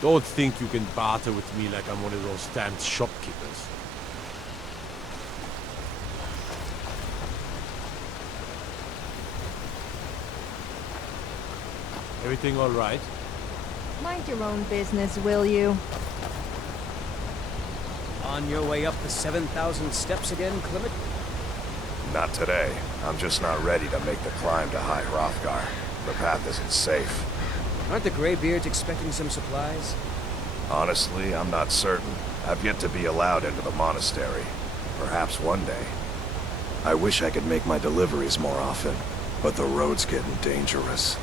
Don't think you can barter with me like I'm one of those damned shopkeepers. Everything all right? Mind your own business, will you? On your way up the 7,000 steps again, Clement? Not today. I'm just not ready to make the climb to High Hrothgar. The path isn't safe. Aren't the Greybeards expecting some supplies? Honestly, I'm not certain. I've yet to be allowed into the monastery. Perhaps one day. I wish I could make my deliveries more often, but the road's getting dangerous.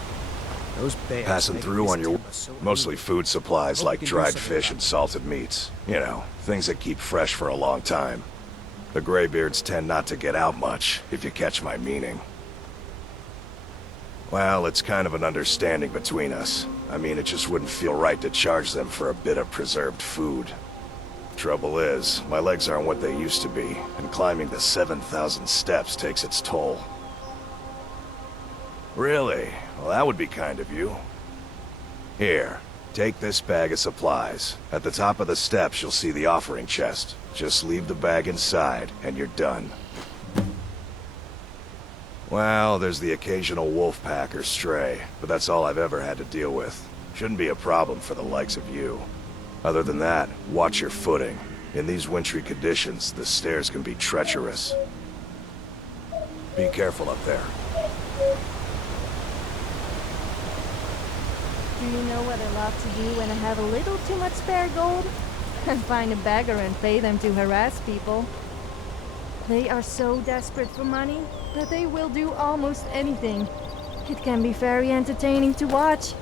Those bears Passing through on your... mostly food supplies like dried fish and salted meats. You know, things that keep fresh for a long time. The Greybeards tend not to get out much, if you catch my meaning. Well, it's kind of an understanding between us. I mean, it just wouldn't feel right to charge them for a bit of preserved food. Trouble is, my legs aren't what they used to be, and climbing the 7,000 steps takes its toll. Really? Well, that would be kind of you. Here, take this bag of supplies. At the top of the steps, you'll see the offering chest. Just leave the bag inside, and you're done. Well, there's the occasional wolf pack or stray, but that's all I've ever had to deal with. Shouldn't be a problem for the likes of you. Other than that, watch your footing. In these wintry conditions, the stairs can be treacherous. Be careful up there. Do you know what I love to do when I have a little too much spare gold? Find a beggar and pay them to harass people. They are so desperate for money that they will do almost anything. It can be very entertaining to watch.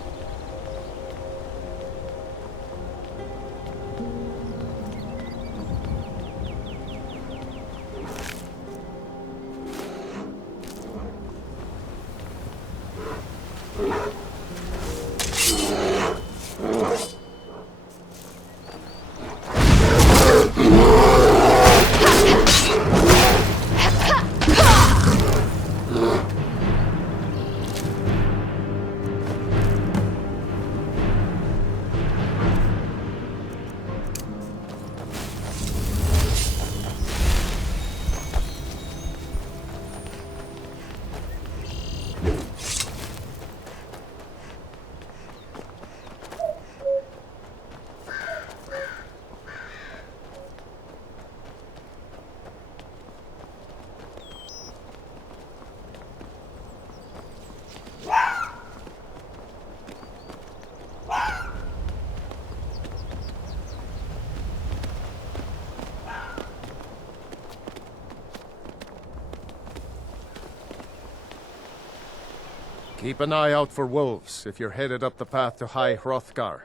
Keep an eye out for wolves if you're headed up the path to High Hrothgar.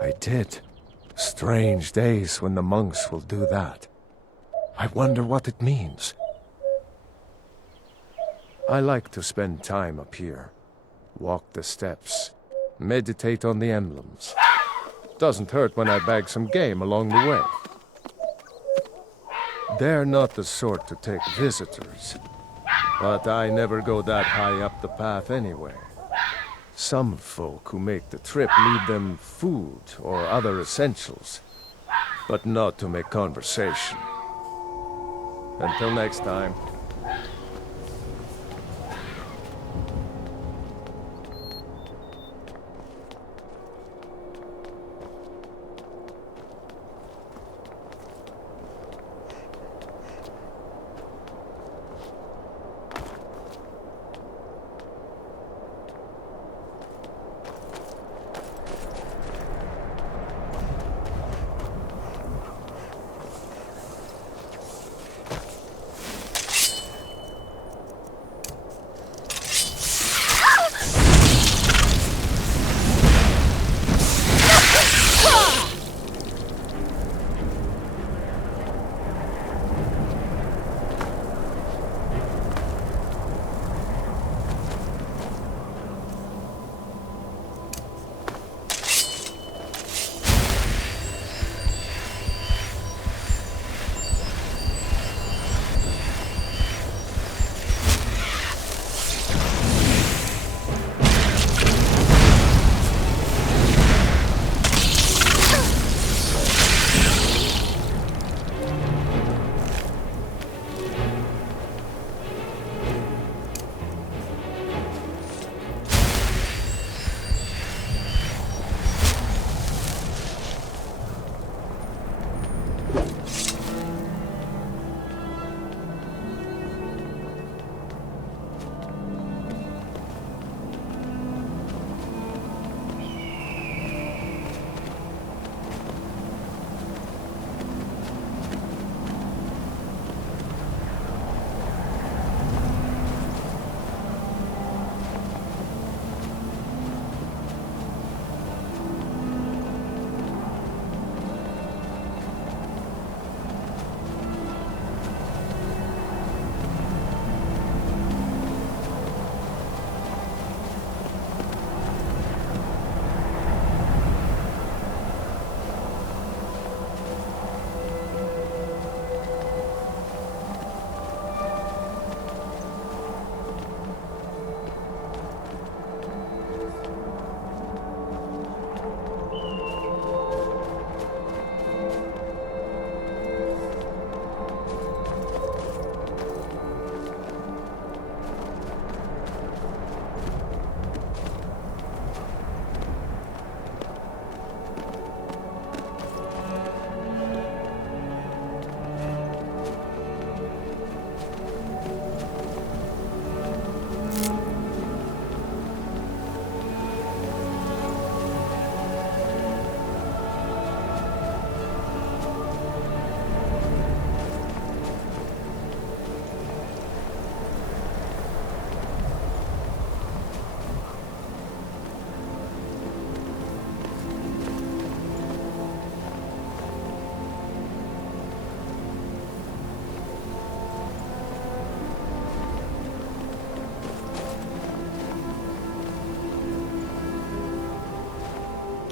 I did. Strange days when the monks will do that. I wonder what it means. I like to spend time up here. Walk the steps. Meditate on the emblems. Doesn't hurt when I bag some game along the way. They're not the sort to take visitors. But I never go that high up the path anyway. Some folk who make the trip leave them food or other essentials, but not to make conversation. Until next time.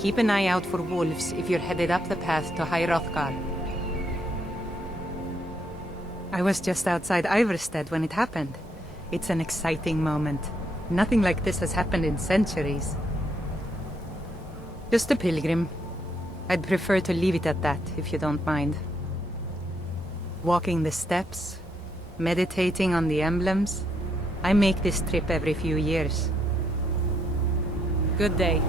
Keep an eye out for wolves if you're headed up the path to High Hrothgar. I was just outside Iverstead when it happened. It's an exciting moment. Nothing like this has happened in centuries. Just a pilgrim. I'd prefer to leave it at that, if you don't mind. Walking the steps, meditating on the emblems. I make this trip every few years. Good day.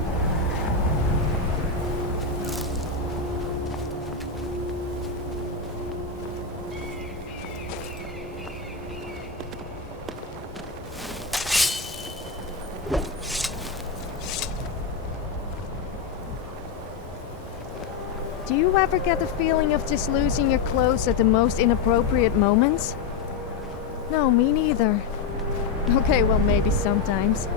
Do you ever get the feeling of just losing your clothes at the most inappropriate moments? No, me neither. Okay, well, maybe sometimes.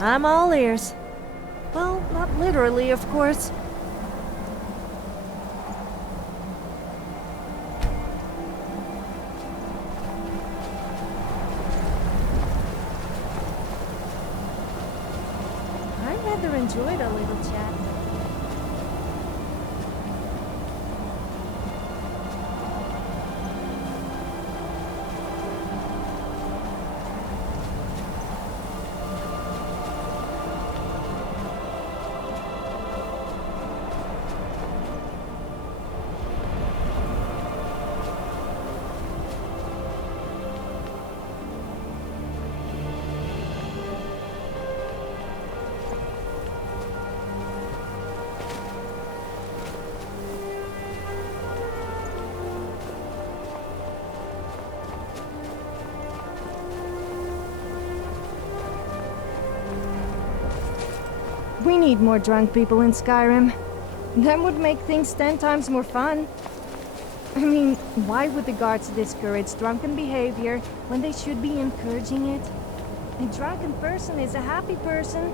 I'm all ears. Well, not literally, of course. I rather enjoyed a little chat. We need more drunk people in Skyrim. That would make things 10 times more fun. I mean, why would the guards discourage drunken behavior when they should be encouraging it? A drunken person is a happy person.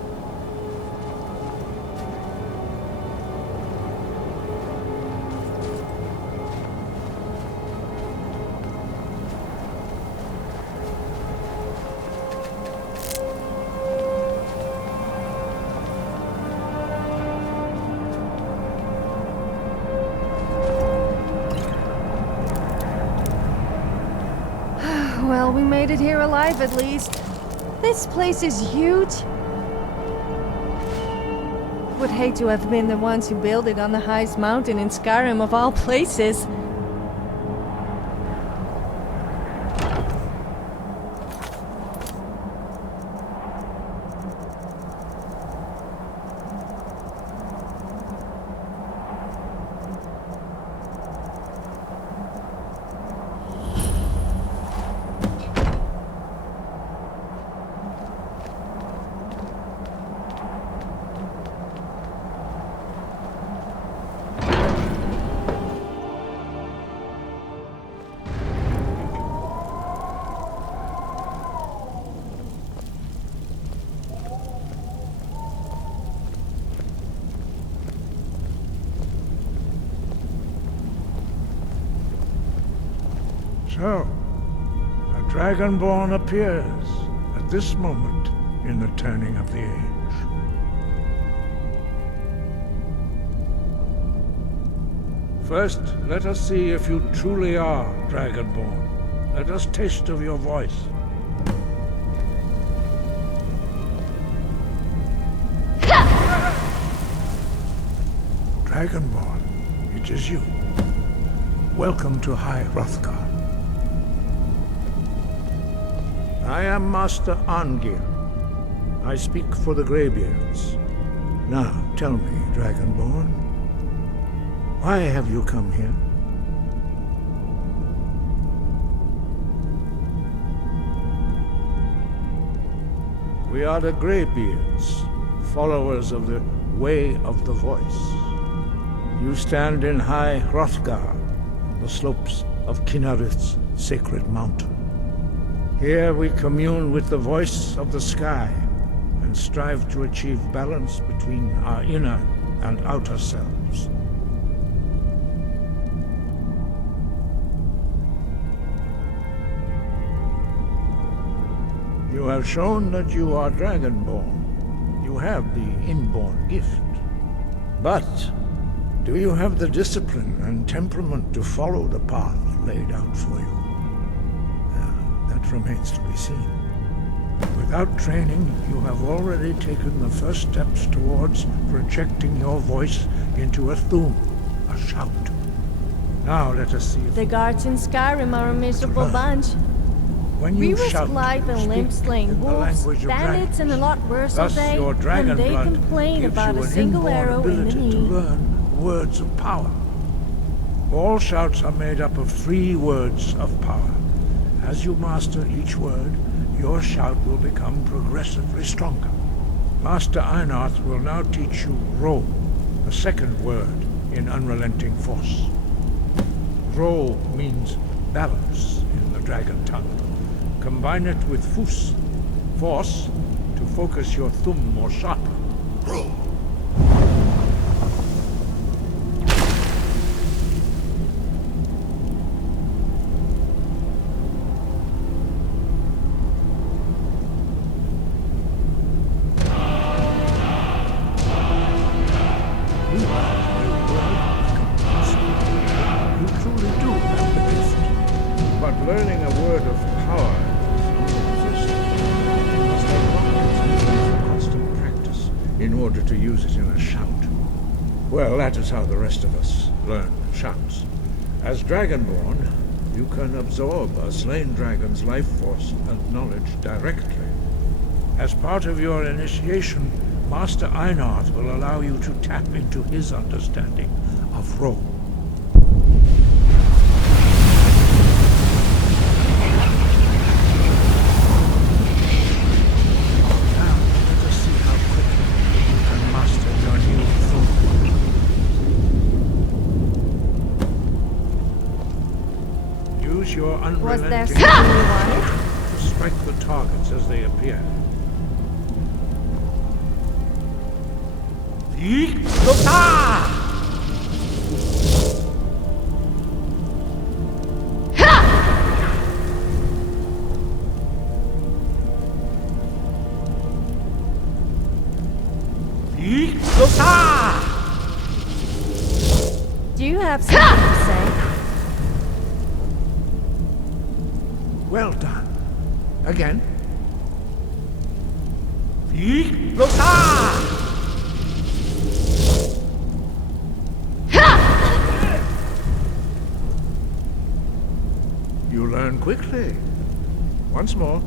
Well, we made it here alive at least. This place is huge. Would hate to have been the ones who built it on the highest mountain in Skyrim of all places. So, a Dragonborn appears at this moment in the turning of the age. First, let us see if you truly are Dragonborn. Let us taste of your voice. Dragonborn, it is you. Welcome to High Hrothgar. I am Master Arngir. I speak for the Greybeards. Now, tell me, Dragonborn, why have you come here? We are the Greybeards, followers of the Way of the Voice. You stand in High Hrothgar, on the slopes of Kinnarith's sacred mountain. Here we commune with the voice of the sky and strive to achieve balance between our inner and outer selves. You have shown that you are Dragonborn. You have the inborn gift. But do you have the discipline and temperament to follow the path laid out for you? That remains to be seen. Without training, you have already taken the first steps towards projecting your voice into a thum, a shout. Now let us see if The guards in Skyrim are a miserable bunch. when We you risk shout, life you and speak limbs slaying in the wolves, language of bandits, and a dragons. lot worse Thus, are they, your dragon and they blood complain gives about you a an single inborn arrow in the ability to knee. learn words of power. All shouts are made up of 3 words of power. As you master each word, your shout will become progressively stronger. Master Einarth will now teach you Ro, the second word in Unrelenting Force. Ro means balance in the dragon tongue. Combine it with Fus, force, to focus your thumb more sharply. Ro. You truly do have the gift. But learning a word of power is only the first step. You must take long for constant practice in order to use it in a shout. Well, that is how the rest of us learn shouts. As Dragonborn, you can absorb a slain dragon's life force and knowledge directly. As part of your initiation, Master Einarth will allow you to tap into his understanding of Ro. Now, let us see how quickly you can master your new thumb. Use your Was there unrelenting something you wanted? to strike the targets as they appear. Do you have something to say? Well done. Again. You learn quickly. Once more.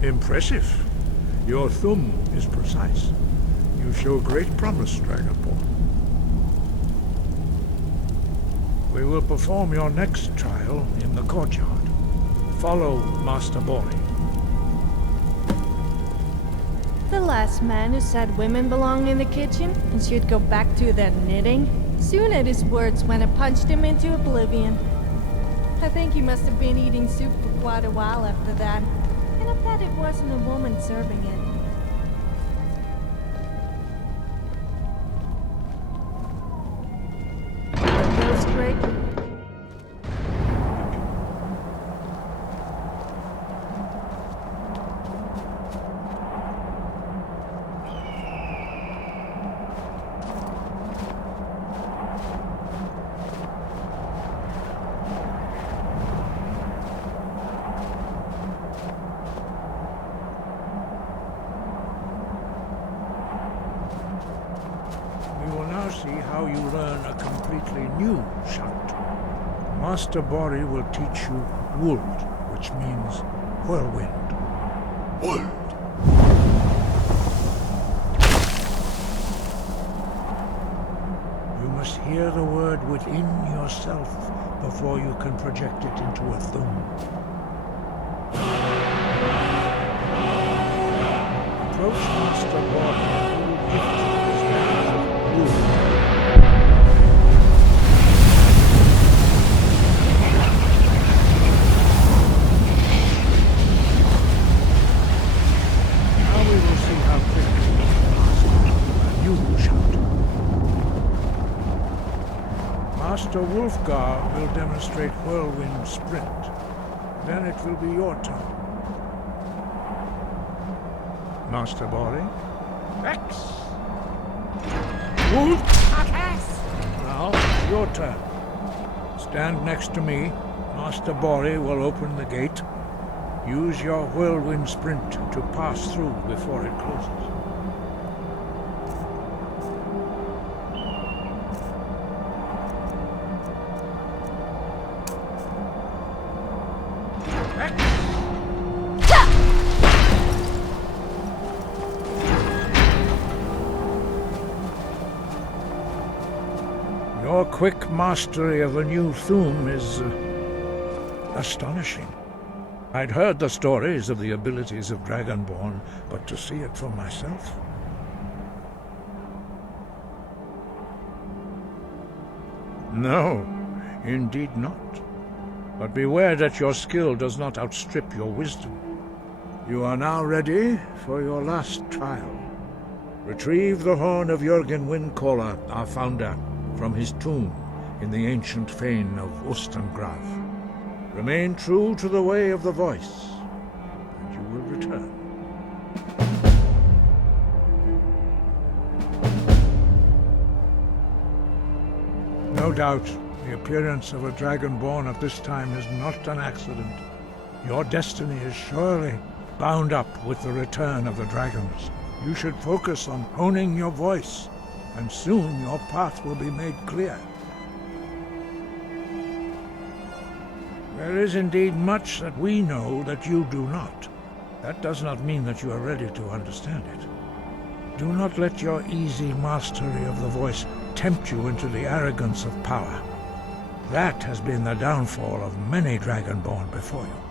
Impressive. Your thumb is precise. You show great promise, Dragonborn. We will perform your next trial in the courtyard. Follow Master Bori. The last man who said women belong in the kitchen and should go back to their knitting soon had his words when I punched him into oblivion. I think he must have been eating soup for quite a while after that, and I bet it wasn't a woman serving it. new shout. Master Bori will teach you Wuld, which means whirlwind. Wuld! You must hear the word within yourself before you can project it into a thum. Approach Master Bori and you will gift you his magic of Wuld. Master Wulfgar will demonstrate Whirlwind Sprint. Then it will be your turn. Master Bori? X! Wolf! Now, your turn. Stand next to me. Master Bori will open the gate. Use your Whirlwind Sprint to pass through before it closes. Your quick mastery of a new thum is astonishing. I'd heard the stories of the abilities of Dragonborn, but to see it for myself... No, indeed not. But beware that your skill does not outstrip your wisdom. You are now ready for your last trial. Retrieve the horn of Jürgen Windcaller, our founder, from his tomb in the ancient fane of Ustengrav. Remain true to the way of the voice, and you will return. No doubt, the appearance of a Dragonborn at this time is not an accident. Your destiny is surely bound up with the return of the dragons. You should focus on honing your voice, and soon your path will be made clear. There is indeed much that we know that you do not. That does not mean that you are ready to understand it. Do not let your easy mastery of the voice tempt you into the arrogance of power. That has been the downfall of many Dragonborn before you.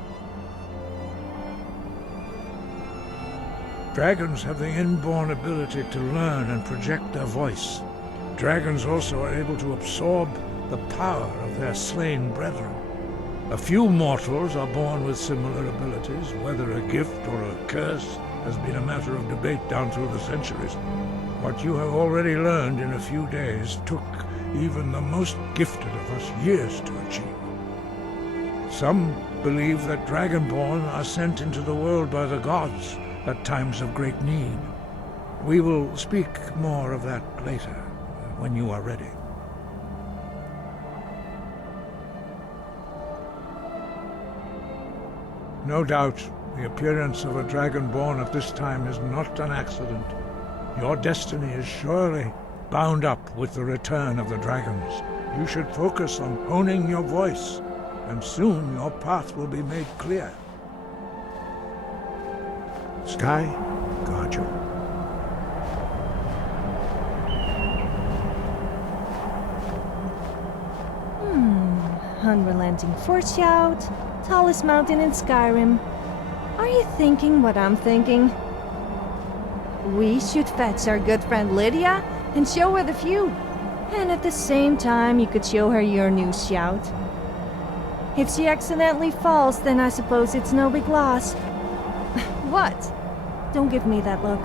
Dragons have the inborn ability to learn and project their voice. Dragons also are able to absorb the power of their slain brethren. A few mortals are born with similar abilities. Whether a gift or a curse has been a matter of debate down through the centuries. What you have already learned in a few days took even the most gifted of us years to achieve. Some believe that Dragonborn are sent into the world by the gods at times of great need. We will speak more of that later, when you are ready. No doubt, the appearance of a Dragonborn at this time is not an accident. Your destiny is surely bound up with the return of the dragons. You should focus on honing your voice, and soon your path will be made clear. Sky, guard you. Unrelenting force shout, tallest mountain in Skyrim. Are you thinking what I'm thinking? We should fetch our good friend Lydia and show her the view. And at the same time, you could show her your new shout. If she accidentally falls, then I suppose it's no big loss. What? Don't give me that look.